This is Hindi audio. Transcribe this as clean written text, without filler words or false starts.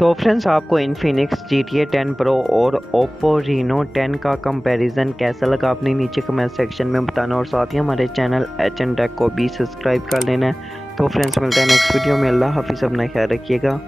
तो फ्रेंड्स, आपको Infinix GTA 10 Pro और Oppo Reno 10 का कंपैरिजन कैसा लगा अपने नीचे कमेंट सेक्शन में बताना, और साथ ही हमारे चैनल HN Tech को भी सब्सक्राइब कर लेना है। तो फ्रेंड्स, मिलते हैं नेक्स्ट वीडियो में। अल्लाह हाफिज़, अपना ख्याल रखिएगा।